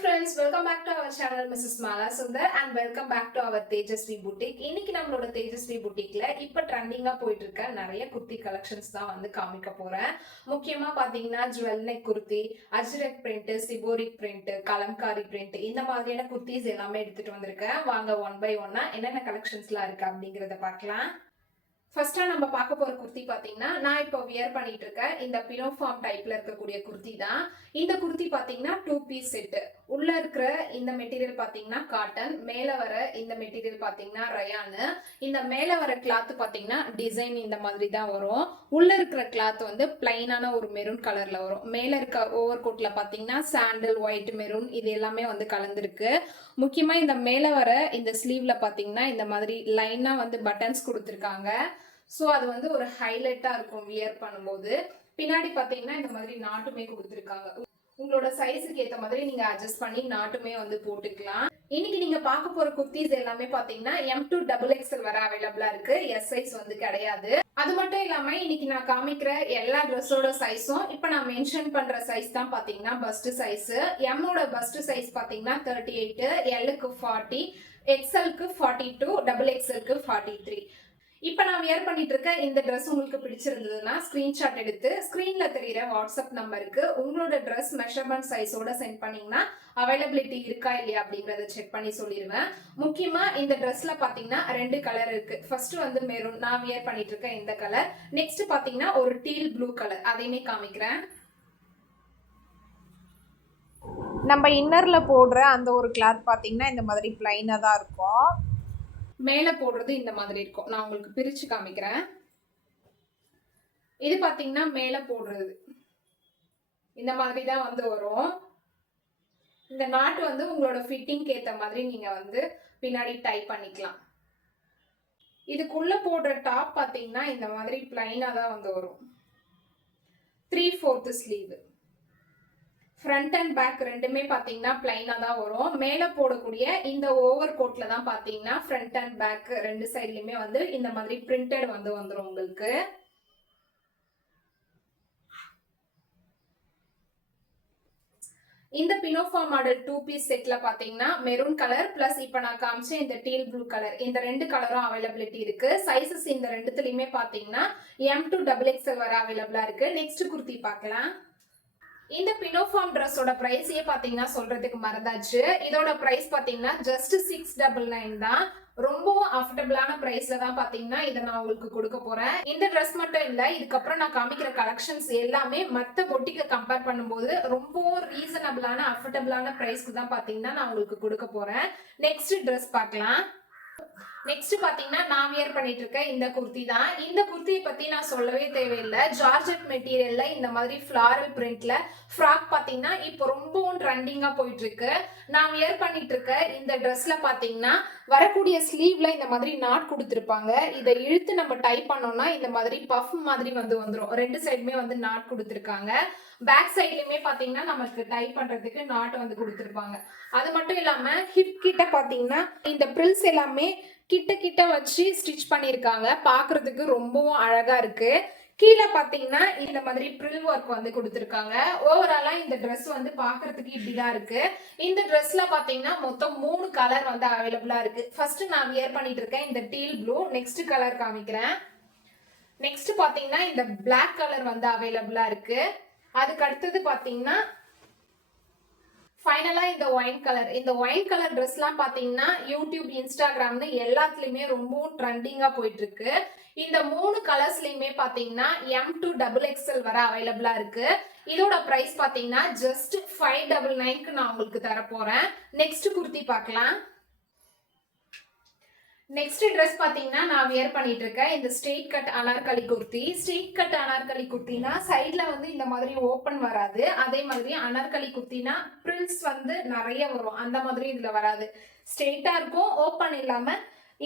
friends, welcome back to our channel Mrs. Mala Sundar and welcome back to our Tejasvi Boutique. இன்னைக்கு நம்மளோட Tejasvi Boutiqueல இப்ப ட்ரெண்டிங்கா போயிட்டு இருக்க நிறைய குர்த்தி கலெக்ஷன்ஸ் தான் வந்து காமிக்க போறேன். முக்கியமா பாத்தீங்கன்னா jewel neck kurti, Ajrak print, shibori print, kalamkari print இந்த மாதிரியான குர்த்திஸ் எல்லாமே எடுத்துட்டு வந்திருக்கேன். வாங்க ஒன் பை ஒன்னா என்னென்ன கலெக்ஷன்ஸ்லாம் இருக்கு அப்படிங்கறத பார்க்கலாம். ஃபர்ஸ்டா நம்ம பார்க்க போற குர்த்தி பாத்தீங்கன்னா நான் இப்போ வியர் பண்ணிட்டு இருக்கேன் இந்த பினோஃபார்ம் டைப்ல இருக்கக்கூடிய குர்த்தி தான். இந்த குர்த்தி பாத்தீங்கன்னா 2 பீஸ் செட். உள்ள இருக்கிற இந்த மெட்டீரியல் பாத்தீங்கன்னா காட்டன், மேல வர இந்த மெட்டீரியல் பாத்தீங்கன்னா ரயான். இந்த மேல வர கிளாத் பாத்தீங்கன்னா டிசைன் இந்த மாதிரி தான் வரும். உள்ள இருக்கிற கிளாத் வந்து பிளைனான ஒரு மெரூன் கலர்ல வரும். மேல இருக்க ஓவர் கோட்ல பாத்தீங்கன்னா சாண்டல், ஒயிட், மெரூன் இது எல்லாமே வந்து கலந்துருக்கு. முக்கியமா இந்த மேல வர இந்த ஸ்லீவ்ல பாத்தீங்கன்னா இந்த மாதிரி லைனா வந்து பட்டன்ஸ் கொடுத்துருக்காங்க. ஸோ அது வந்து ஒரு ஹைலைட்டா இருக்கும் வியர் பண்ணும்போது. பின்னாடி பாத்தீங்கன்னா இந்த மாதிரி நாட்டுமே கொடுத்துருக்காங்க. உங்களோட சைஸுக்கு ஏற்ற மாதிரி நீங்க அட்ஜஸ்ட் பண்ணி நாட்டுமே வந்து போட்டுக்கலாம். இன்னைக்கு நீங்க பார்க்க போற குர்த்திஸ் எல்லாமே பாத்தீங்கன்னா M2 XXL வர அவைலபிளா இருக்கு. எஸ் சைஸ் வந்து கிடையாது. அது மட்டும் இல்லாம இன்னைக்கு நான் காமிக்கிற எல்லா ட்ரெஸ்ஸோட சைஸும் இப்ப நான் மென்ஷன் பண்ற சைஸ் தான் பாத்தீங்கன்னா பஸ்ட் சைஸ். எம்மோட பஸ்ட் சைஸ் பாத்தீங்கன்னா 38, எல்லுக்கு 40, எக்ஸ்எல்க்கு 42, XXLக்கு 43. இப்போ நான் வியர் பண்ணிட்டு இருக்க இந்த ட்ரெஸ் உங்களுக்கு பிடிச்சிருந்ததுன்னா ஸ்கிரீன்ஷாட் எடுத்து ஸ்கிரீன்ல தெரியுற வாட்ஸ்அப் நம்பருக்கு உங்களோட ட்ரெஸ் மெஷர்மெண்ட் சைஸோட சென்ட் பண்ணீங்கன்னா அவைலபிலிட்டி இருக்கா இல்லையா அப்படிங்கறத செக் பண்ணி சொல்லிடுவேன். முக்கியமா இந்த ட்ரெஸ்ல பாத்தீங்கன்னா 2 கலர் இருக்கு. ஃபர்ஸ்ட் வந்து மெரூன், நான் வியர் பண்ணிட்டு இருக்க இந்த கலர். நெக்ஸ்ட் பாத்தீங்கன்னா ஒரு டீல் ப்ளூ கலர், அதையுமே காமிக்கிறேன். நம்ம இன்னர்ல போடுற அந்த ஒரு கிளாத் பாத்தீங்கன்னா இந்த மாதிரி பிளைனா தான் இருக்கும். மேல போடுறது இந்த மாதிரி இருக்கும். நான் உங்களுக்கு பிரிச்சு காமிக்கிறேன். இது பாத்தீங்கன்னா மேல போடுறது இந்த மாதிரி தான் வந்து வரும். இந்த நாட்டு வந்து உங்களோட ஃபிட்டிங்க்கு ஏத்த மாதிரி நீங்க வந்து பின்னாடி டை பண்ணிக்கலாம். இதுக்குள்ள போடுற டாப் பாத்தீங்கன்னா இந்த மாதிரி பிளைனா தான் வந்து வரும். 3/4 ஸ்லீவ். ஃப்ரண்ட் அண்ட் பேக் ரெண்டுமே பாத்தீங்கன்னா பிளைனா தான் வரும். மேல போடக்கூடிய இந்த ஓவர் கோட்ல தான் பாத்தீங்கன்னா ஃப்ரண்ட் அண்ட் பேக் ரெண்டு சைட்லயுமே வந்து இந்த மாதிரி பிரிண்டட் வந்து வந்துரும் உங்களுக்கு. இந்த பினோஃபா மாடல் 2 பீஸ் செட்ல பாத்தீங்கன்னா மெரூன் கலர் பிளஸ் இப்ப நான் காமிச்ச இந்த டீல் ப்ளூ கலர் இந்த 2 கலரும் அவைலபிலிட்டி இருக்கு. சைசஸ் இந்த ரெண்டுத்துலயுமே பாத்தீங்கன்னா M2 XXL வர அவைலபிளா இருக்கு. நெக்ஸ்ட் குர்த்தி பார்க்கலாம். இந்த பினோஃபார்ம் ட்ரெஸ்ஸோட பிரைஸே பாத்தீங்கன்னா சொல்றதுக்கு மறந்தாச்சு. இதோட பிரைஸ் பாத்தீங்கன்னா ஜஸ்ட் 699 தான். ரொம்பவும் அஃபோர்டபிளான பிரைஸ்ல தான் பாத்தீங்கன்னா இதை நான் உங்களுக்கு கொடுக்க போறேன். இந்த ட்ரெஸ் மட்டும் இல்ல, இதுக்கப்புறம் நான் காமிக்கிற கலெக்ஷன்ஸ் எல்லாமே மத்த பொட்டிக்க கம்பேர் பண்ணும்போது ரொம்பவும் ரீசனபிளான அஃபோர்டபிளான பிரைஸ்க்கு தான் பாத்தீங்கன்னா நான் உங்களுக்கு கொடுக்க போறேன். நெக்ஸ்ட் ட்ரெஸ் பார்க்கலாம். நெக்ஸ்ட் பாத்தீங்கன்னா நான் வியர் பண்ணிட்டு இருக்க இந்த குர்த்தி தான். இந்த குர்த்தியை பத்தி நான் சொல்லவே தேவையில்லை. ஜார்ஜெட் மெட்டீரியல்ல இந்த மாதிரி ஃபிளாரல் பிரிண்ட்ல ஃப்ராக் பாத்தீங்கன்னா இப்போ ரொம்பவும் ட்ரெண்டிங்கா போயிட்டு இருக்கு. நான் வியர் பண்ணிட்டு இருக்க இந்த ட்ரெஸ்ல பாத்தீங்கன்னா வரக்கூடிய ஸ்லீவ்ல இந்த மாதிரி நாட் கொடுத்துருப்பாங்க. இதை இழுத்து நம்ம டை பண்ணோம்னா இந்த மாதிரி பஃப் மாதிரி வந்து வந்துடும். ரெண்டு சைடுமே வந்து நாட் கொடுத்துருக்காங்க. பேக் சைட்லயுமே பாத்தீங்கன்னா நமக்கு டை பண்றதுக்கு நாட் வந்து கொடுத்துருப்பாங்க. அது மட்டும் இல்லாம ஹிப் கிட்ட பாத்தீங்கன்னா இந்த பிரில்ஸ் எல்லாமே கிட்ட கிட்ட வச்சு ஸ்டிச் பண்ணிருக்காங்க. பாக்குறதுக்கு ரொம்பவும் அழகா இருக்கு. கீழே பாத்தீங்கன்னா இந்த மாதிரி பிரில் ஒர்க் வந்து கொடுத்துருக்காங்க. ஓவராலா இந்த ட்ரெஸ் வந்து பாக்குறதுக்கு இப்படிதான் இருக்கு. இந்த ட்ரெஸ்ல பாத்தீங்கன்னா மொத்தம் 3 கலர் வந்து அவைலபிளா இருக்கு. ஃபர்ஸ்ட் நான் வியர் பண்ணிட்டு இருக்கேன் இந்த டீல் ப்ளூ. நெக்ஸ்ட் கலர் காமிக்கிறேன். நெக்ஸ்ட் பாத்தீங்கன்னா இந்த பிளாக் கலர் வந்து அவைலபிளா இருக்கு. அதுக்கு அடுத்தது பாத்தீங்கன்னா ஃபைனலா இந்த ஒயின் கலர். இந்த ஒயின் கலர் ட்ரெஸ் எல்லாம் பாத்தீங்கன்னா யூடியூப், இன்ஸ்டாகிராம்னு எல்லாத்துலயுமே ரொம்பவும் ட்ரெண்டிங்கா போயிட்டு இருக்கு. இந்த 3 கலர்ஸ்லயுமே பாத்தீங்கன்னா M2 XXL வர அவைலபிளா இருக்கு. இதோட பிரைஸ் பாத்தீங்கன்னா ஜஸ்ட் 599க்கு நான் உங்களுக்கு தர போறேன். நெக்ஸ்ட் குர்த்தி பார்க்கலாம். நெக்ஸ்ட் ட்ரெஸ் பாத்தீங்கன்னா நான் வியர் பண்ணிட்டு இருக்கேன் இந்த straight cut Anarkali kurti. Straight cut Anarkali குர்த்தினா சைட்ல வந்து இந்த மாதிரி ஓப்பன் வராது. அதே மாதிரி அனார்கலி குர்த்தினா பிரில்ஸ் வந்து நிறைய வரும். அந்த மாதிரி இதுல வராது. ஸ்ட்ரெயிட்டா இருக்கும், ஓப்பன் இல்லாம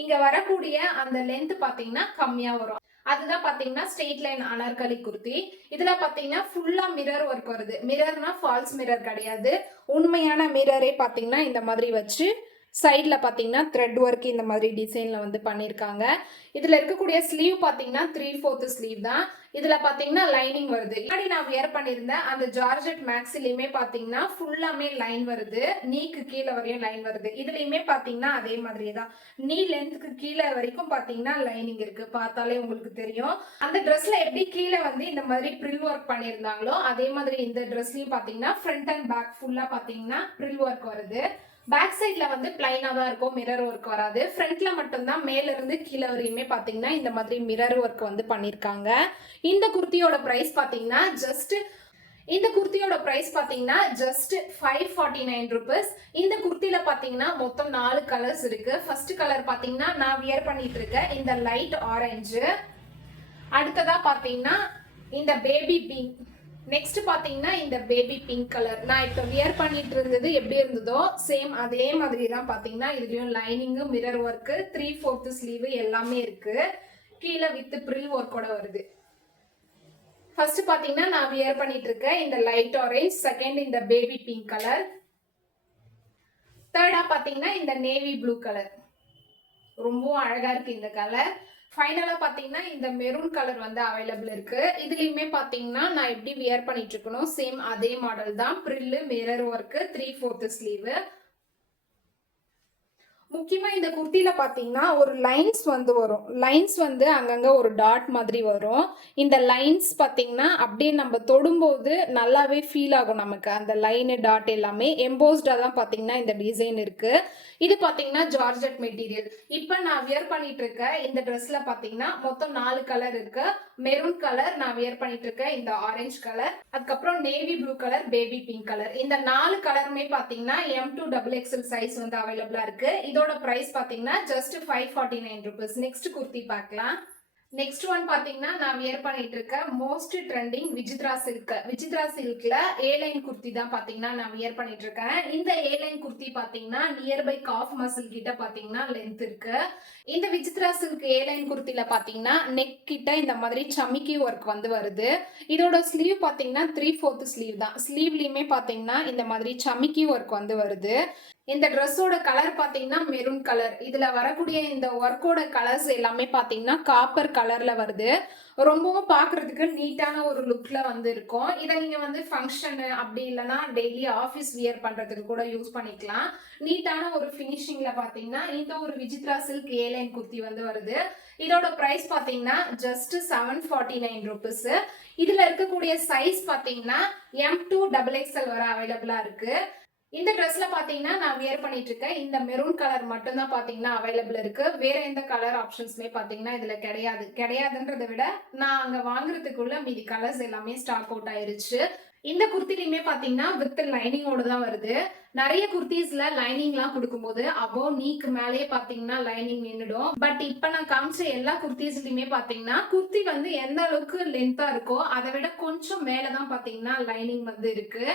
இங்க வரக்கூடிய அந்த லென்த் பாத்தீங்கன்னா கம்மியா வரும். அதுதான் பாத்தீங்கன்னா ஸ்ட்ரெயிட் லைன் அனார்கலி குர்த்தி. இதுல பாத்தீங்கன்னா ஃபுல்லா மிரர் ஒர்க் வருது. மிரர்னா ஃபால்ஸ் மிரர் கிடையாது, உண்மையான மிரரே பாத்தீங்கன்னா இந்த மாதிரி வச்சு சைடில் பார்த்தீங்கன்னா த்ரெட் ஒர்க் இந்த மாதிரி டிசைனில் வந்து பண்ணியிருக்காங்க. இதில் இருக்கக்கூடிய ஸ்லீவ் பார்த்தீங்கன்னா 3/4 ஸ்லீவ் தான். இதில் பார்த்தீங்கன்னா லைனிங் வருது. முன்னாடி நான் வியர் பண்ணியிருந்தேன் அந்த ஜார்ஜெட் மேக்ஸிலையுமே பார்த்தீங்கன்னா ஃபுல்லாமே லைன் வருது, நீக்கு கீழே வரையும் லைன் வருது. இதுலையுமே பார்த்தீங்கன்னா அதே மாதிரியே தான், நீ லென்த்துக்கு கீழே வரைக்கும் பார்த்தீங்கன்னா லைனிங் இருக்கு, பார்த்தாலே உங்களுக்கு தெரியும். அந்த ட்ரெஸ்ல எப்படி கீழே வந்து இந்த மாதிரி ப்ரில் ஒர்க் பண்ணியிருந்தாங்களோ அதே மாதிரி இந்த ட்ரெஸ்லையும் பார்த்தீங்கன்னா ஃப்ரண்ட் அண்ட் பேக் ஃபுல்லாக பார்த்தீங்கன்னா ப்ரில் ஒர்க் வருது. பேக் சைட்ல வந்து பிளைனா தான் இருக்கும், மிரர் ஒர்க் வராது. ஃப்ரண்ட்ல மட்டும்தான் மேல இருந்து கீழே வரையுமே பாத்தீங்கன்னா இந்த மாதிரி மிரர் ஒர்க் வந்து பண்ணிருக்காங்க. இந்த குர்த்தியோட பிரைஸ் பாத்தீங்கன்னா ஜஸ்ட் 549 rupees. இந்த குர்த்தில பாத்தீங்கன்னா மொத்தம் 4 கலர்ஸ் இருக்கு. ஃபர்ஸ்ட் கலர் பாத்தீங்கன்னா நான் வியர் பண்ணிட்டு இருக்கேன் இந்த லைட் ஆரஞ்சு. அடுத்ததா பாத்தீங்கன்னா இந்த பேபி பிங்க். நெக்ஸ்ட் பாத்தீங்கன்னா இந்த பேபி பிங்க் கலர். நான் இப்போ வியர் பண்ணிட்டு இருந்தது எப்படி இருந்ததோ சேம் அதே மாதிரி தான் பாத்தீங்கன்னா இதுலயும் லைனிங், மிரர் ஒர்க், 3/4 ஸ்லீவ் எல்லாமே இருக்கு. கீழே வித் ப்ரில் ஒர்க்கோட வருது. ஃபர்ஸ்ட் பாத்தீங்கன்னா நான் வியர் பண்ணிட்டு இருக்கேன் இந்த லைட் ஆரஞ்ச், செகண்ட் இந்த பேபி பிங்க் கலர், தேர்டா பாத்தீங்கன்னா இந்த நேவி ப்ளூ கலர். ரொம்பவும் அழகா இருக்கு இந்த கலர். ஃபைனலா பாத்தீங்கன்னா இந்த மெரூன் கலர் வந்து அவைலபிள் இருக்கு. இதுலயுமே பாத்தீங்கன்னா நான் எப்படி வியர் பண்ணிட்டு இருக்கணும் சேம் அதே மாடல் தான், ப்ரில், மிரர் ஒர்க், 3/4 ஸ்லீவ். முக்கியமா இந்த குர்த்தில பாத்தீங்கன்னா ஒரு லைன்ஸ் வந்து வரும். லைன்ஸ் வந்து அங்கங்க ஒரு டாட் மாதிரி வரும். இந்த லைன்ஸ் பாத்தீங்கன்னா அப்படியே நம்ம தொடும்போது நல்லாவே ஃபீல் ஆகும் நமக்கு. அந்த லைன் டாட் எல்லாமே எம்போஸ்டா தான் பாத்தீங்கன்னா இந்த டிசைன் இருக்கு. இது பாத்தீங்கன்னா ஜார்ஜெட் மெட்டீரியல். இப்போ நான் வியர் பண்ணிட்டு இருக்க இந்த ட்ரெஸ்ல பாத்தீங்கன்னா மொத்தம் 4 கலர் இருக்கு. மெரூன் கலர் நான் வியர் பண்ணிட்டு இருக்கேன், இந்த ஆரஞ்சு கலர், அதுக்கப்புறம் navy blue colour, baby pink colour. இந்த 4 கலருமே பாத்தீங்கன்னா M2XXL சைஸ் வந்து அவைலபிளா இருக்கு. இதோட பிரைஸ் பாத்தீங்கன்னா ஜஸ்ட் 549 rupees. நெக்ஸ்ட் குர்த்தி பார்க்கலாம். நெக்ஸ்ட் ஒன் பாத்தீங்கன்னா நான் வியர் பண்ணிட்டு இருக்க மோஸ்ட் ட்ரெண்டிங் விசித்ரா சில்க்ல ஏ லைன் குர்த்தி தான் பாத்தீங்கன்னா நான் வியர் பண்ணிட்டு இருக்கேன். இந்த ஏ லைன் குர்த்தி பாத்தீங்கன்னா நியர்பை காஃப் மசில் கிட்ட பாத்தீங்கன்னா லென்த் இருக்கு. இந்த விசித்ரா சில்க் ஏ லைன் குர்த்தில பாத்தீங்கன்னா நெக் கிட்ட இந்த மாதிரி சமிக்கி ஒர்க் வந்து வருது. இதோட ஸ்லீவ் பாத்தீங்கன்னா 3/4 ஸ்லீவ் தான். ஸ்லீவ்லயுமே பாத்தீங்கன்னா இந்த மாதிரி சமிக்கி ஒர்க் வந்து வருது. இந்த ட்ரெஸ்ஸோட கலர் பாத்தீங்கன்னா மெரூன் கலர். இதுல வரக்கூடிய இந்த ஒர்க்கோட கலர்ஸ் எல்லாமே பாத்தீங்கன்னா காப்பர் கலர்ல வருது. ரொம்பவும் பாக்குறதுக்கு நீட்டான ஒரு லுக்ல வந்து இருக்கும். இதை நீங்க வந்து ஃபங்க்ஷன் அப்படி இல்லைன்னா டெய்லி ஆஃபீஸ் வியர் பண்றதுக்கு கூட யூஸ் பண்ணிக்கலாம். நீட்டான ஒரு ஃபினிஷிங்ல பாத்தீங்கன்னா இந்த ஒரு விசித்ரா சில்க் ஏ லைன் குர்த்தி வந்து வருது. இதோட பிரைஸ் பாத்தீங்கன்னா ஜஸ்ட் 749 rupees. இதுல இருக்கக்கூடிய சைஸ் பாத்தீங்கன்னா M2XXL வர அவைலபிளா இருக்கு. இந்த ட்ரெஸ்ல பாத்தீங்கன்னா நான் வியர் பண்ணிட்டு இருக்கேன் இந்த மெரூன் கலர் மட்டும் தான் பாத்தீங்கன்னா அவைலபிள் இருக்கு. வேற எந்த கலர் ஆப்ஷன்ஸ்மே பாத்தீங்கன்னா இதுல கிடையாதுன்றதை விட நான் அங்க வாங்குறதுக்குள்ள மீதி கலர்ஸ் எல்லாமே ஸ்டாக் அவுட் ஆயிருச்சு. இந்த குர்த்திலையுமே பாத்தீங்கன்னா வித் லைனிங்கோட தான் வருது. நிறைய குர்த்திஸ்ல லைனிங்லாம் கொடுக்கும்போது அபோவ் நீக்கு மேலேயே பாத்தீங்கன்னா லைனிங் நின்னுடும். பட் இப்ப நான் காமிச்ச எல்லா குர்த்திஸ்லயுமே பாத்தீங்கன்னா குர்த்தி வந்து எந்த அளவுக்கு லென்த்தா இருக்கோ அதை விட கொஞ்சம் மேலதான் பாத்தீங்கன்னா லைனிங் வந்து இருக்கு.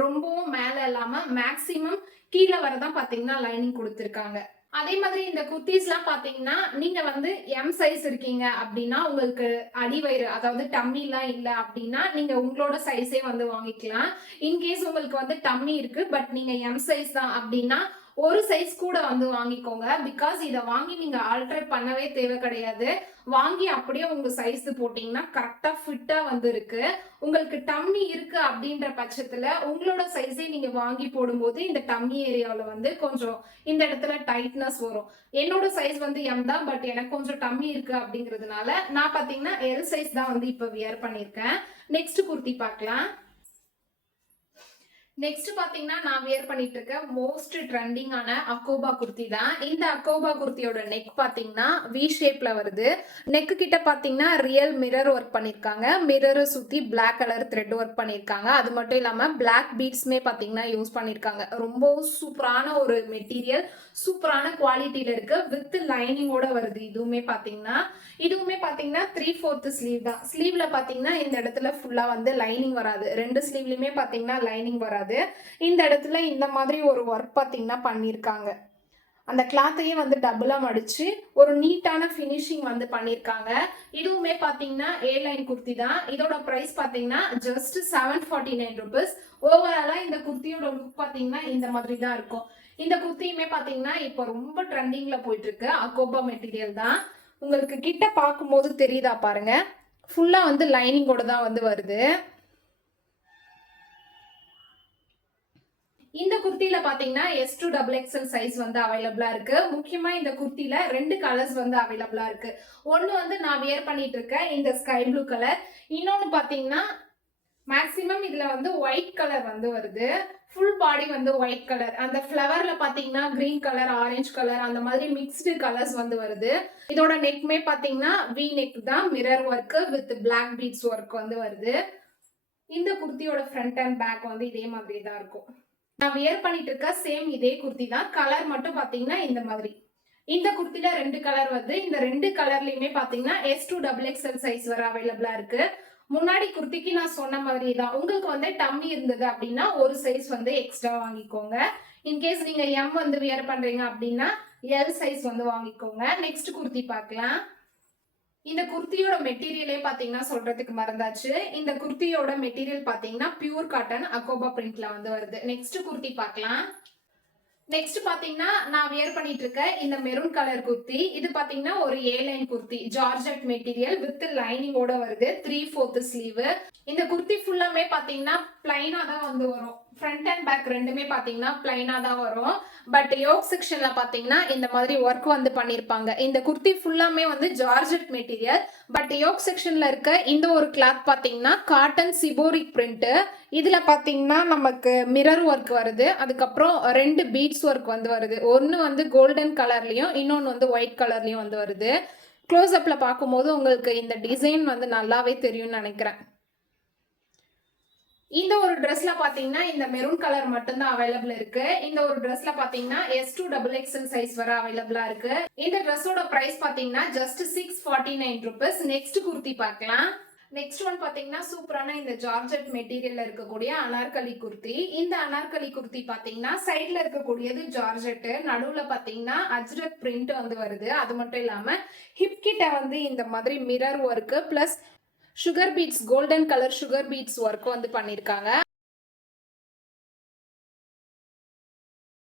ரொம்பவும் மேல இல்லாம மேக்சிமம் கீழே வரதான் பாத்தீங்கன்னா லைனிங் கொடுத்திருக்காங்க. அதே மாதிரி இந்த குர்த்திஸ்லாம் பாத்தீங்கன்னா நீங்க வந்து எம் சைஸ் இருக்கீங்க அப்படின்னா உங்களுக்கு அடிவயிறு அதாவது டம்மி எல்லாம் இல்ல அப்படின்னா நீங்க உங்களோட சைஸே வந்து வாங்கிக்கலாம். இன்கேஸ் உங்களுக்கு வந்து டம்மி இருக்கு பட் நீங்க எம் சைஸ் தான் அப்படின்னா ஒரு சைஸ் கூட வந்து வாங்கிக்கோங்க. பிகாஸ் இதை வாங்கி நீங்க ஆல்டர் பண்ணவே தேவை கிடையாது. வாங்கி அப்படியே உங்க சைஸ் போட்டீங்கன்னா கரெக்டா ஃபிட்டா வந்து இருக்கு. உங்களுக்கு டம்மி இருக்கு அப்படின்ற பட்சத்துல உங்களோட சைஸே நீங்க வாங்கி போடும்போது இந்த டம்மி ஏரியாவில வந்து கொஞ்சம் இந்த இடத்துல டைட்னஸ் வரும். என்னோட சைஸ் வந்து எம் தான், பட் எனக்கு கொஞ்சம் டம்மி இருக்கு அப்படிங்கிறதுனால நான் பாத்தீங்கன்னா எல் சைஸ் தான் வந்து இப்ப வியர் பண்ணிருக்கேன். நெக்ஸ்ட் குர்த்தி பார்க்கலாம். நெக்ஸ்ட் பாத்தீங்கன்னா நான் வியர் பண்ணிட்டு இருக்க மோஸ்ட் ட்ரெண்டிங்கான அக்கோபா குர்த்தி தான். இந்த அக்கோபா குர்த்தியோட நெக் பாத்தீங்கன்னா வி ஷேப்ல வருது. நெக் கிட்ட பாத்தீங்கன்னா ரியல் மிரர் ஒர்க் பண்ணிருக்காங்க. மிரரை சுத்தி பிளாக் கலர் த்ரெட் ஒர்க் பண்ணிருக்காங்க. அது மட்டும் இல்லாம பிளாக் பீட்ஸ்மே பாத்தீங்கன்னா யூஸ் பண்ணிருக்காங்க. ரொம்பவும் சூப்பரான ஒரு மெட்டீரியல், சூப்பரான குவாலிட்டியில இருக்கு. வித் லைனிங்கோட வருது. இதுவுமே பாத்தீங்கன்னா 3/4 ஸ்லீவ் தான். ஸ்லீவ்ல பாத்தீங்கன்னா இந்த இடத்துல ஃபுல்லா வந்து லைனிங் வராது. ரெண்டு ஸ்லீவ்லயுமே பாத்தீங்கன்னா லைனிங் வராது. இந்த இடத்துல இந்த மாதிரி ஒரு ஒர்க் பாத்தீங்கன்னா பண்ணிருக்காங்க. அந்த கிளாத்தையே வந்து டபுளா மடிச்சு ஒரு நீட்டான ஃபினிஷிங் வந்து பண்ணிருக்காங்க. இதுவுமே பாத்தீங்கன்னா ஏ லைன் குர்த்தி தான். இதோட பிரைஸ் பாத்தீங்கன்னா ஜஸ்ட் 749 rupees. ஓவராலா இந்த குர்த்தியோட லுக் பாத்தீங்கன்னா இந்த மாதிரி தான் இருக்கும். இந்த குர்த்தியுமே பாத்தீங்கன்னா இப்போ ரொம்ப ட்ரெண்டிங்ல போயிட்டு இருக்கு. அகோபா மெட்டீரியல் தான். உங்களுக்கு கிட்ட பார்க்கும்போது தெரியுதா பாருங்க. ஃபுல்லா வந்து லைனிங்கோட தான் வந்து வருது. இந்த குர்த்தியில பாத்தீங்கன்னா S2XXL சைஸ் வந்து அவைலபிளா இருக்கு. முக்கியமா இந்த குர்த்தியில 2 கலர்ஸ் வந்து அவைலபிளா இருக்கு. ஒன்னு வந்து நான் வியர் பண்ணிட்டு இருக்கேன் இந்த ஸ்கை ப்ளூ கலர். இன்னொன்னு பாத்தீங்கன்னா மேக்ஸிமம் இதுல வந்து ஒயிட் கலர் வந்து வருது. ஃபுல் பாடி வந்து ஒயிட் கலர். அந்த ஃப்ளவர்ல பாத்தீங்கன்னா கிரீன் கலர், ஆரஞ்சு கலர் அந்த மாதிரி மிக்ஸ்டு கலர்ஸ் வந்து வருது. இதோட நெக்மே பாத்தீங்கன்னா வி நெக் தான், mirror work with black beads work வந்து வருது. இந்த குர்த்தியோட ஃப்ரண்ட் அண்ட் பேக் வந்து இதே மாதிரி தான் இருக்கும். நான் வியர் பண்ணிட்டு இருக்க சேம் இதே குர்த்தி தான். கலர் மட்டும் பாத்தீங்கன்னா இந்த மாதிரி. இந்த குர்த்தில 2 கலர் வருது. இந்த 2 கலர்லயுமே பாத்தீங்கன்னா S2XXL சைஸ் வர அவைலபிளா இருக்கு. முன்னாடி குர்த்திக்கு நான் சொன்ன மாதிரி தான். உங்களுக்கு வந்து டம்மி இருந்தது அப்படின்னா ஒரு சைஸ் வந்து எக்ஸ்ட்ரா வாங்கிக்கோங்க. இன்கேஸ் நீங்க M வந்து வியர் பண்றீங்க அப்படின்னா L சைஸ் வந்து வாங்கிக்கோங்க. நெக்ஸ்ட் குர்த்தி பார்க்கலாம். இந்த குர்த்தியோட மெட்டீரியலே பாத்தீங்கன்னா சொல்றதுக்கு மறந்தாச்சு. இந்த குர்த்தியோட மெட்டீரியல் பாத்தீங்கன்னா பியூர் காட்டன் அகோபா பிரிண்ட்ல வந்து வருது. நெக்ஸ்ட் குர்த்தி பார்க்கலாம். நெக்ஸ்ட் பாத்தீங்கன்னா நான் வியர் பண்ணிட்டு இருக்க இந்த மெரூன் கலர் குர்த்தி. இது பாத்தீங்கன்னா ஒரு A line kurti, georgette material with லைனிங்கோட வருது. 3/4 ஸ்லீவ். இந்த குர்த்தி ஃபுல்லாமே பாத்தீங்கன்னா பிளைனா தான் வந்து வரும். ஃப்ரண்ட் அண்ட் பேக் ரெண்டுமே பாத்தீங்கன்னா பிளைனா தான் வரும். பட் யோக் செக்ஷன்ல பாத்தீங்கன்னா இந்த மாதிரி ஒர்க் வந்து பண்ணிருப்பாங்க. இந்த குர்த்தி ஃபுல்லாமே வந்து ஜார்ஜெட் மெட்டீரியல். பட் யோக் செக்ஷன்ல இருக்க இந்த ஒரு கிளாத் பாத்தீங்கன்னா காட்டன் சிபோரிக் பிரிண்ட். இதுல பாத்தீங்கன்னா நமக்கு மிரர் ஒர்க் வருது. அதுக்கப்புறம் 2 பீட்ஸ் ஒர்க் வந்து வருது. ஒன்னு வந்து கோல்டன் கலர்லயும் இன்னொன்னு வந்து ஒயிட் கலர்லயும் வந்து வருது. க்ளோஸ் அப்ல பார்க்கும்போது உங்களுக்கு இந்த டிசைன் வந்து நல்லாவே தெரியும்னு நினைக்கிறேன். இந்த ஒரு ட்ரெஸ்ல பாத்தீங்கன்னா இந்த மெரூன் கலர் மட்டும்தான் அவைலபிள் இருக்கு. இந்த ஒரு ட்ரெஸ்ல பாத்தீங்கன்னா S2XXL சைஸ் வர அவைலபிளா இருக்கு. இந்த ட்ரெஸ்ஸோட பிரைஸ் பாத்தீங்கன்னா ஜஸ்ட் 649 rupees. நெக்ஸ்ட் குர்த்தி பார்க்கலாம். நெக்ஸ்ட் ஒன் பாத்தீங்கன்னா சூப்பரான இந்த ஜார்ஜெட் மெட்டீரியல்ல இருக்கக்கூடிய அனார்கலி குர்த்தி. இந்த அனார்கலி குர்த்தி பாத்தீங்கன்னா சைட்ல இருக்கக்கூடியது ஜார்ஜெட், நடுவுல பாத்தீங்கன்னா அஜ்ரக் பிரிண்ட் வந்து வருது. அது மட்டும் இல்லாம ஹிப் கிட்ட வந்து இந்த மாதிரி mirror work plus sugar beads, golden colour sugar beads work வந்து பண்ணிருக்காங்க.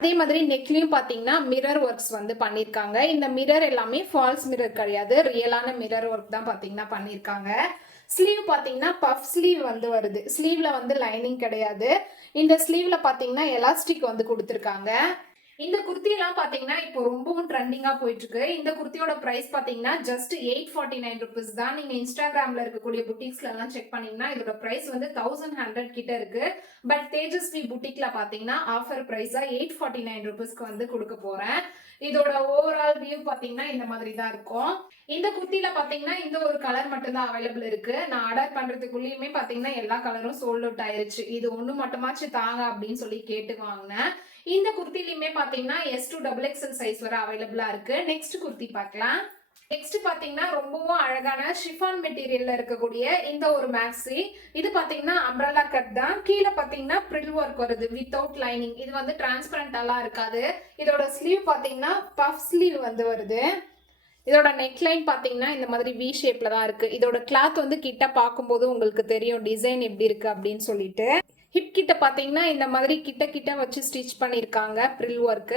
அதே மாதிரி நெக்லயும் பாத்தீங்கன்னா மிரர் ஒர்க்ஸ் வந்து பண்ணிருக்காங்க. இந்த மிரர் எல்லாமே ஃபால்ஸ் மிரர் கிடையாது, ரியலான மிரர் ஒர்க் தான் பாத்தீங்கன்னா பண்ணிருக்காங்க. ஸ்லீவ் பாத்தீங்கன்னா பஃப் ஸ்லீவ் வந்து வருது. ஸ்லீவ்ல வந்து லைனிங் கிடையாது. இந்த ஸ்லீவ்ல பாத்தீங்கன்னா எலாஸ்டிக் வந்து கொடுத்திருக்காங்க. இந்த குர்த்தி எல்லாம் பாத்தீங்கன்னா இப்போ ரொம்பவும் ட்ரெண்டிங்கா போயிட்டு இருக்கு. இந்த குர்த்தியோட பிரைஸ் பாத்தீங்கன்னா ஜஸ்ட் 849 rupees தான். நீங்க இன்ஸ்டாகிராம்ல இருக்கக்கூடிய புட்டிக்ஸ்ல எல்லாம் செக் பண்ணீங்கன்னா இதோட பிரைஸ் வந்து 1100 கிட்ட இருக்கு. பட் தேஜஸ்வி புட்டிக்ல பாத்தீங்கன்னா ஆஃபர் பிரைஸா 849 rupeesக்கு வந்து கொடுக்க போறேன். இதோட ஓவரால் வியூ பாத்தீங்கன்னா இந்த மாதிரி தான் இருக்கும். இந்த குர்த்தில பாத்தீங்கன்னா இந்த ஒரு கலர் மட்டும் தான் அவைலபிள் இருக்கு. நான் ஆர்டர் பண்றதுக்குள்ளேயுமே பாத்தீங்கன்னா எல்லா கலரும் சோல்ட் அவுட் ஆயிருச்சு. இது ஒண்ணு மட்டுமாச்சு தாங்க அப்படின்னு சொல்லி கேட்டு வாங்கினேன். இந்த குர்த்திலயுமே பாத்தீங்கன்னா S2XXL சைஸ் வர அவைலபிளா இருக்கு. நெக்ஸ்ட் குர்த்தி பார்க்கலாம். நெக்ஸ்ட் பாத்தீங்கன்னா ரொம்பவும் அழகான ஷிஃபான் மெட்டீரியல்ல இருக்கக்கூடிய இந்த ஒரு மேக்ஸி. இது பாத்தீங்கன்னா அம்ப்ரெல்லா கட் தான். கீழே பாத்தீங்கன்னா பிரில் ஒர்க் வருது வித்தவுட் லைனிங். இது வந்து டிரான்ஸ்பரண்டா இருக்காது. இதோட ஸ்லீவ் பாத்தீங்கன்னா பஃப் ஸ்லீவ் வந்து வருது. இதோட நெக்லைன் பாத்தீங்கன்னா இந்த மாதிரி வி ஷேப்ல தான் இருக்கு. இதோட கிளாத் வந்து கிட்ட பார்க்கும்போது உங்களுக்கு தெரியும் டிசைன் எப்படி இருக்கு அப்படின்னு சொல்லிட்டு. ஹிப் கிட்ட பாத்தீங்கன்னா இந்த மாதிரி கிட்ட கிட்ட வச்சு ஸ்டிச் பண்ணிருக்காங்க. பிரில் ஒர்க்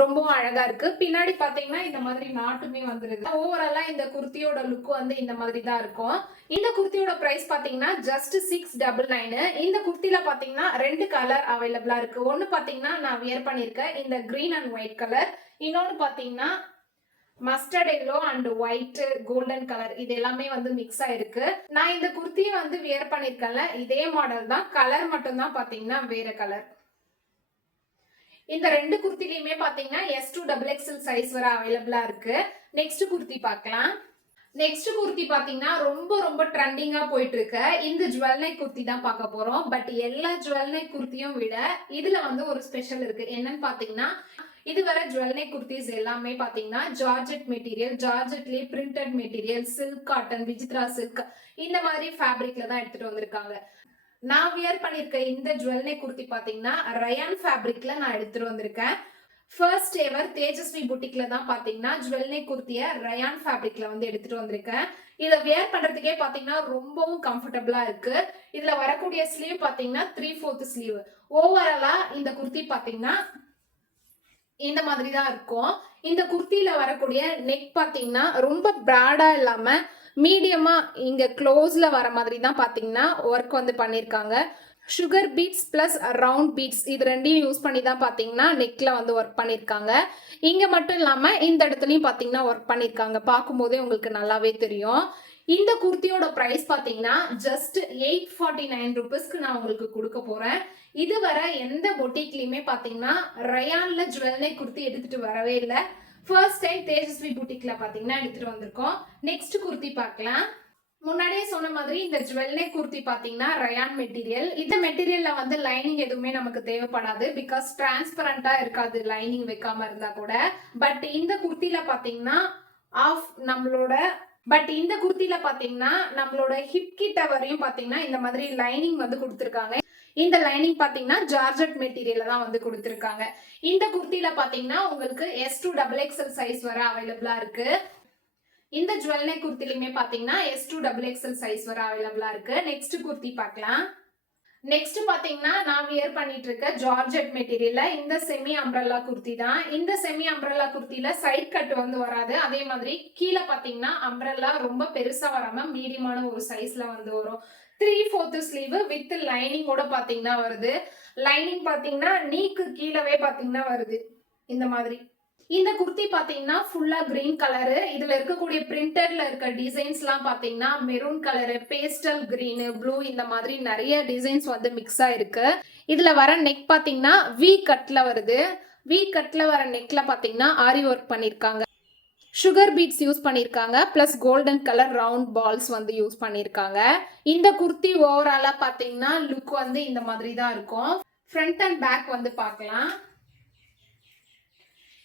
ரொம்பவும் அழகா இருக்கு. பின்னாடி பாத்தீங்கன்னா இந்த மாதிரி நாட்டுமே வந்துருது. ஓவராலா இந்த குர்த்தியோட லுக் வந்து இந்த மாதிரி தான் இருக்கும். இந்த குர்த்தியோட பிரைஸ் பாத்தீங்கன்னா ஜஸ்ட் 699. இந்த குர்த்தில பாத்தீங்கன்னா 2 கலர் அவைலபிளா இருக்கு. ஒன்னு பாத்தீங்கன்னா நான் வியர் பண்ணிருக்கேன் இந்த கிரீன் அண்ட் ஒயிட் கலர். இன்னொன்னு பாத்தீங்கன்னா mustard yellow and white golden colour. இது எல்லாமே வந்து மிக்ஸ் ஆயிருக்கு. நான் இந்த குர்த்தியை வந்து வியர் பண்ணிருக்கேன்ல இதே மாடல் தான். கலர் மட்டும் தான் பாத்தீங்கன்னா வேற கலர். இந்த 2 குர்த்திலயுமே பாத்தீங்கன்னா S2XXL சைஸ் வர அவைலபிளா இருக்கு. நெக்ஸ்ட் குர்த்தி பார்க்கலாம். நெக்ஸ்ட் குர்த்தி பாத்தீங்கன்னா ரொம்ப ரொம்ப ட்ரெண்டிங்கா போயிட்டு இருக்க இந்த ஜுவல் நெக் குர்த்தி தான் பார்க்க போறோம். பட் எல்லா ஜுவல் நெக் குர்த்தியும் விட இதுல வந்து ஒரு ஸ்பெஷல் இருக்கு. என்னன்னு பாத்தீங்கன்னா இதுவரை ஜுவல் நெக் குர்த்திஸ் எல்லாமே பாத்தீங்கன்னா ஜார்ஜெட் மெட்டீரியல், ஜார்ஜெட்லயே printed material, silk cotton, Vichitra silk இந்த மாதிரி ஃபேப்ரிக்ல தான் எடுத்துட்டு வந்திருக்காங்க. நான் வியர் பண்ணிருக்க இந்த ஜுவல் நெக் குர்த்தி பாத்தீங்கன்னா ரயான் ஃபேப்ரிக்ல நான் எடுத்துட்டு வந்திருக்கேன். ஃபர்ஸ்ட் எவர் தேஜஸ்வி புட்டிக்ல தான் பாத்தீங்கன்னா ஜுவல் நெக் குர்த்திய ரயான் ஃபேப்ரிக்ல வந்து எடுத்துட்டு வந்திருக்கேன். இத வியர் பண்றதுக்கே பாத்தீங்கன்னா ரொம்பவும் கம்ஃபர்டபுளா இருக்கு. இதுல வரக்கூடிய ஸ்லீவ் பாத்தீங்கன்னா 3/4 ஸ்லீவ். ஓவராலா இந்த குர்த்தி பாத்தீங்கன்னா இந்த மாதிரி தான் இருக்கும். இந்த குர்த்தில வரக்கூடிய நெக் பாத்தீங்கன்னா ரொம்ப பிராடா இல்லாம மீடியமா இங்க க்ளோஸ்ல வர மாதிரி தான் பாத்தீங்கன்னா ஒர்க் வந்து பண்ணிருக்காங்க. Sugar beads plus round beads இது ரெண்டையும் யூஸ் பண்ணி தான் பாத்தீங்கன்னா நெக்ல வந்து ஒர்க் பண்ணிருக்காங்க. இங்க மட்டும் இல்லாம இந்த இடத்துலயும் பாத்தீங்கன்னா ஒர்க் பண்ணிருக்காங்க. பார்க்கும்போதே உங்களுக்கு நல்லாவே தெரியும். இந்த குர்த்தியோட பிரைஸ் பாத்தீங்கன்னா ஜஸ்ட் 849 ருபீஸ்க்கு நான் உங்களுக்கு கொடுக்க போறேன். இதுவரை எந்த பொட்டிக்லயுமே பாத்தீங்கன்னா ரயான்ல ஜுவல் நெக் குர்த்தி எடுத்துட்டு வரவே இல்லை. ஃபர்ஸ்ட் டைம் தேஜஸ்வி புட்டிக்ல பாத்தீங்கன்னா எடுத்துட்டு வந்திருக்கோம். நெக்ஸ்ட் குர்த்தி பார்க்கலாம். முன்னாடியே சொன்ன மாதிரி இந்த ஜுவல் நெக் குர்த்தி பாத்தீங்கன்னா ரயான் மெட்டீரியல். இந்த மெட்டீரியல்ல வந்து லைனிங் எதுவுமே நமக்கு தேவைப்படாது. பிகாஸ் டிரான்ஸ்பரண்டா இருக்காது லைனிங் வைக்காம இருந்தா கூட. பட் இந்த குர்த்தில பாத்தீங்கன்னா நம்மளோட ஹிப் கிட்ட வரையும் பாத்தீங்கன்னா இந்த மாதிரி லைனிங் வந்து கொடுத்திருக்காங்க. இந்த லைனிங் பாத்தீங்கன்னா ஜார்ஜெட் மெட்டீரியல்ல தான் வந்து கொடுத்திருக்காங்க. இந்த குர்த்தில பாத்தீங்கன்னா உங்களுக்கு S2 XXL சைஸ் வர அவைலபிளா இருக்கு. இந்த ஜுவல் நெக் குர்த்திலுமே பாத்தீங்கன்னா S2 XXL சைஸ் வர அவைலபிளா இருக்கு. நெக்ஸ்ட் குர்த்தி பார்க்கலாம். நெக்ஸ்ட் பாத்தீங்கன்னா நான் வியர் பண்ணிட்டு இருக்க ஜார்ஜெட் மெட்டீரியல்ல இந்த செமி அம்ப்ரெல்லா குர்த்தி தான். இந்த செமி அம்ப்ரெல்லா குர்த்தில சைட் கட் வந்து வராது. அதே மாதிரி கீழே பாத்தீங்கன்னா அம்ப்ரெல்லா ரொம்ப பெருசா வராம மீடியமான ஒரு சைஸ்ல வந்து வரும். 3/4 ஸ்லீவ் வித் லைனிங்கோட பாத்தீங்கன்னா வருது. லைனிங் பாத்தீங்கன்னா நீக்கு கீழவே பாத்தீங்கன்னா வருது இந்த மாதிரி. இந்த குர்த்தி பாத்தீங்கன்னா ஃபுல்லா கிரீன் கலரு. இதுல இருக்கக்கூடிய பிரிண்டட்ல இருக்க டிசைன்ஸ் எல்லாம் பாத்தீங்கன்னா maroon colour, pastel green, blue இந்த மாதிரி நிறைய டிசைன்ஸ் வந்து மிக்ஸ் ஆயிருக்கு. இதுல வர நெக் பாத்தீங்கன்னா வி கட்ல வருது. வி கட்ல வர நெக்ல பாத்தீங்கன்னா ஆரி ஒர்க் பண்ணிருக்காங்க. சுகர் பீட்ஸ் யூஸ் பண்ணிருக்காங்க. Plus golden colour round balls வந்து யூஸ் பண்ணிருக்காங்க. இந்த குர்த்தி ஓவராலா பாத்தீங்கன்னா லுக் வந்து இந்த மாதிரி தான் இருக்கும். ஃப்ரண்ட் அண்ட் பேக் வந்து பார்க்கலாம்.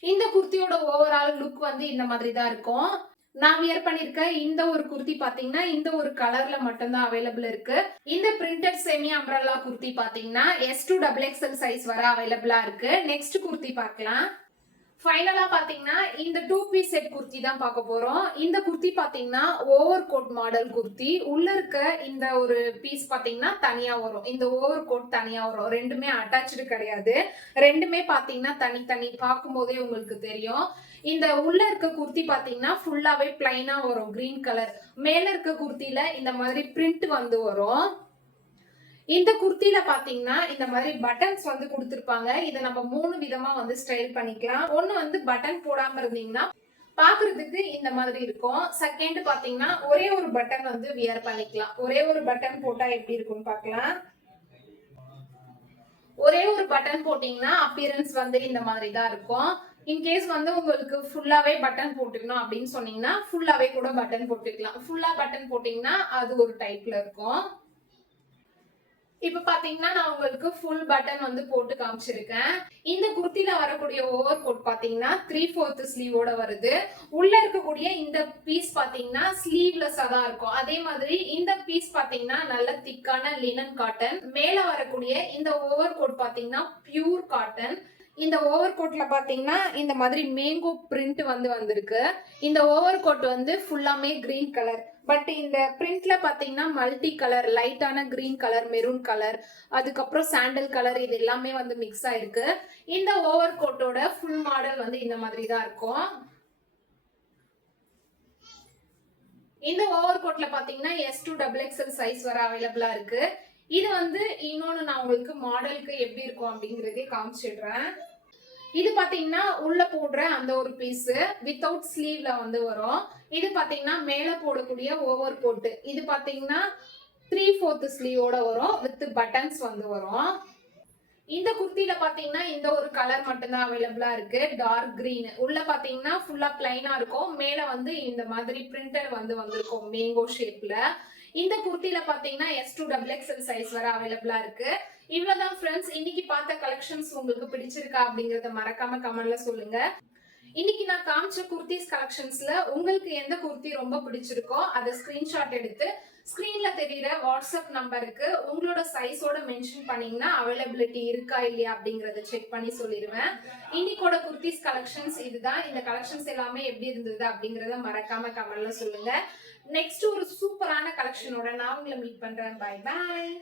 இந்த குர்த்தியோட ஓவரால் லுக் வந்து இந்த மாதிரி தான் இருக்கும். நான் வியர் பண்ணிருக்க இந்த ஒரு குர்த்தி பாத்தீங்கன்னா இந்த ஒரு கலர்ல மட்டும்தான் அவைலபிள் இருக்கு. இந்த பிரிண்டட் செமி அம்ப்ரெல்லா குர்த்தி பாத்தீங்கன்னா S2 XXL சைஸ் வர அவைலபிளா இருக்கு. நெக்ஸ்ட் குர்த்தி பார்க்கலாம். ஃபைனலா பாத்தீங்கன்னா இந்த 2 பீஸ் செட் குர்த்தி தான் பார்க்க போறோம். இந்த குர்த்தி பாத்தீங்கன்னா ஓவர் கோட் மாடல் குர்த்தி. உள்ள இருக்க இந்த ஒரு பீஸ் பாத்தீங்கன்னா தனியா வரும். இந்த ஓவர் கோட் தனியா வரும். ரெண்டுமே அட்டாச்சு கிடையாது. ரெண்டுமே பாத்தீங்கன்னா தனித்தனி. பார்க்கும் போதே உங்களுக்கு தெரியும். இந்த உள்ள இருக்க குர்த்தி பாத்தீங்கன்னா ஃபுல்லாவே பிளைனா வரும் கிரீன் கலர். மேல இருக்க குர்த்தில இந்த மாதிரி பிரிண்ட் வந்து வரும். இந்த குர்த்தில பாத்தீங்கன்னா இந்த மாதிரி பட்டன்ஸ் வந்து கொடுத்திருப்பாங்க. இதை நம்ம 3 விதமா வந்து ஸ்டைல் பண்ணிக்கலாம். ஒன்னு வந்து பட்டன் போடாம இருந்தீங்கன்னா பாக்குறதுக்கு இந்த மாதிரி இருக்கும். செகண்ட் பாத்தீங்கன்னா ஒரே ஒரு பட்டன் வந்து வியர் பண்ணிக்கலாம். ஒரே ஒரு பட்டன் போட்டா எப்படி இருக்கும்னு பார்க்கலாம். ஒரே ஒரு பட்டன் போட்டீங்கன்னா அப்பியரன்ஸ் வந்து இந்த மாதிரி தான் இருக்கும். இன்கேஸ் வந்து உங்களுக்கு ஃபுல்லாவே பட்டன் போட்டுக்கணும் அப்படின்னு சொன்னீங்கன்னா ஃபுல்லாவே கூட பட்டன் போட்டுக்கலாம். ஃபுல்லா பட்டன் போட்டீங்கன்னா அது ஒரு டைப்ல இருக்கும். இப்ப பாத்தீங்கன்னா நான் உங்களுக்கு ஃபுல் பட்டன் வந்து போட்டு காமிச்சிருக்கேன். இந்த குர்த்தில வரக்கூடிய ஓவர் கோட் பாத்தீங்கன்னா 3/4 ஸ்லீவோட வருது. உள்ள இருக்கக்கூடிய இந்த பீஸ் பாத்தீங்கன்னா ஸ்லீவ்லெஸ்ஸா தான் இருக்கும். அதே மாதிரி இந்த பீஸ் பாத்தீங்கன்னா நல்ல திக்கான லினன் காட்டன். மேல வரக்கூடிய இந்த ஓவர் கோட் பாத்தீங்கன்னா பியூர் காட்டன். இந்த ஓவர் கோட்ல பாத்தீங்கன்னா இந்த மாதிரி மேங்கோ பிரிண்ட் வந்து வந்திருக்கு. இந்த ஓவர் கோட் வந்து ஃபுல்லாமே கிரீன் கலர். பட் இந்த பிரிண்ட்ல பாத்தீங்கன்னா மல்டி கலர், லைட்டான கிரீன் கலர், மெரூன் கலர், அதுக்கப்புறம் சாண்டல் கலர் இது எல்லாமே வந்து மிக்ஸ் ஆயிருக்கு. இந்த ஓவர் கோட்டோட ஃபுல் மாடல் வந்து இந்த மாதிரி தான் இருக்கும். இந்த ஓவர் கோட்ல பாத்தீங்கன்னா S2 XXL சைஸ் வர அவைலபிளா இருக்கு. இது வந்து இன்னொன்னு நான் உங்களுக்கு மாடலுக்கு எப்படி இருக்கும் அப்படிங்கறதே காமிச்சிடுறேன். இது பாத்தீங்கன்னா உள்ள போடுற அந்த ஒரு பீஸ் வித்தவுட் ஸ்லீவ்ல வந்து வரும். இது பாத்தீங்கன்னா மேல போடக்கூடிய ஓவர் கோட். இது பாத்தீங்கன்னா 3/4 ஸ்லீவோட வரும். வித் பட்டன்ஸ் வந்து வரும். இந்த குர்த்தில பாத்தீங்கன்னா இந்த ஒரு கலர் மட்டும்தான் அவைலபிளா இருக்கு. Dark green. உள்ள பாத்தீங்கன்னா ஃபுல்லா பிளைனா இருக்கும். மேல வந்து இந்த மாதிரி பிரிண்டட் வந்து வந்திருக்கும் மேங்கோ ஷேப்ல. இந்த குர்த்தில பாத்தீங்கன்னா S2 XXL சைஸ் வர அவைலபிளா இருக்கு. இவ்வளவுதான் ஃப்ரெண்ட்ஸ். இன்னைக்கு பார்த்த கலெக்ஷன்ஸ் உங்களுக்கு பிடிச்சிருக்கா அப்படிங்கறத மறக்காம கமெண்ட்ல சொல்லுங்க. இன்னைக்கு நான் காமிச்ச குர்த்திஸ் கலெக்ஷன்ஸ்ல உங்களுக்கு எந்த குர்த்தி ரொம்ப பிடிச்சிருக்கோ அதை ஸ்கிரீன்ஷாட் எடுத்து ஸ்கிரீன்ல தெரியுற வாட்ஸ்அப் நம்பருக்கு உங்களோட சைஸோட மென்ஷன் பண்ணீங்கன்னா அவைலபிலிட்டி இருக்கா இல்லையா அப்படிங்கறத செக் பண்ணி சொல்லிடுவேன். இன்னைக்கோட குர்த்திஸ் கலெக்ஷன்ஸ் இதுதான். இந்த கலெக்ஷன்ஸ் எல்லாமே எப்படி இருந்தது அப்படிங்கறத மறக்காம கமெண்ட்ல சொல்லுங்க. நெக்ஸ்ட் ஒரு சூப்பரான கலெக்ஷனோட நான் உங்களை மீட் பண்றேன். Bye bye.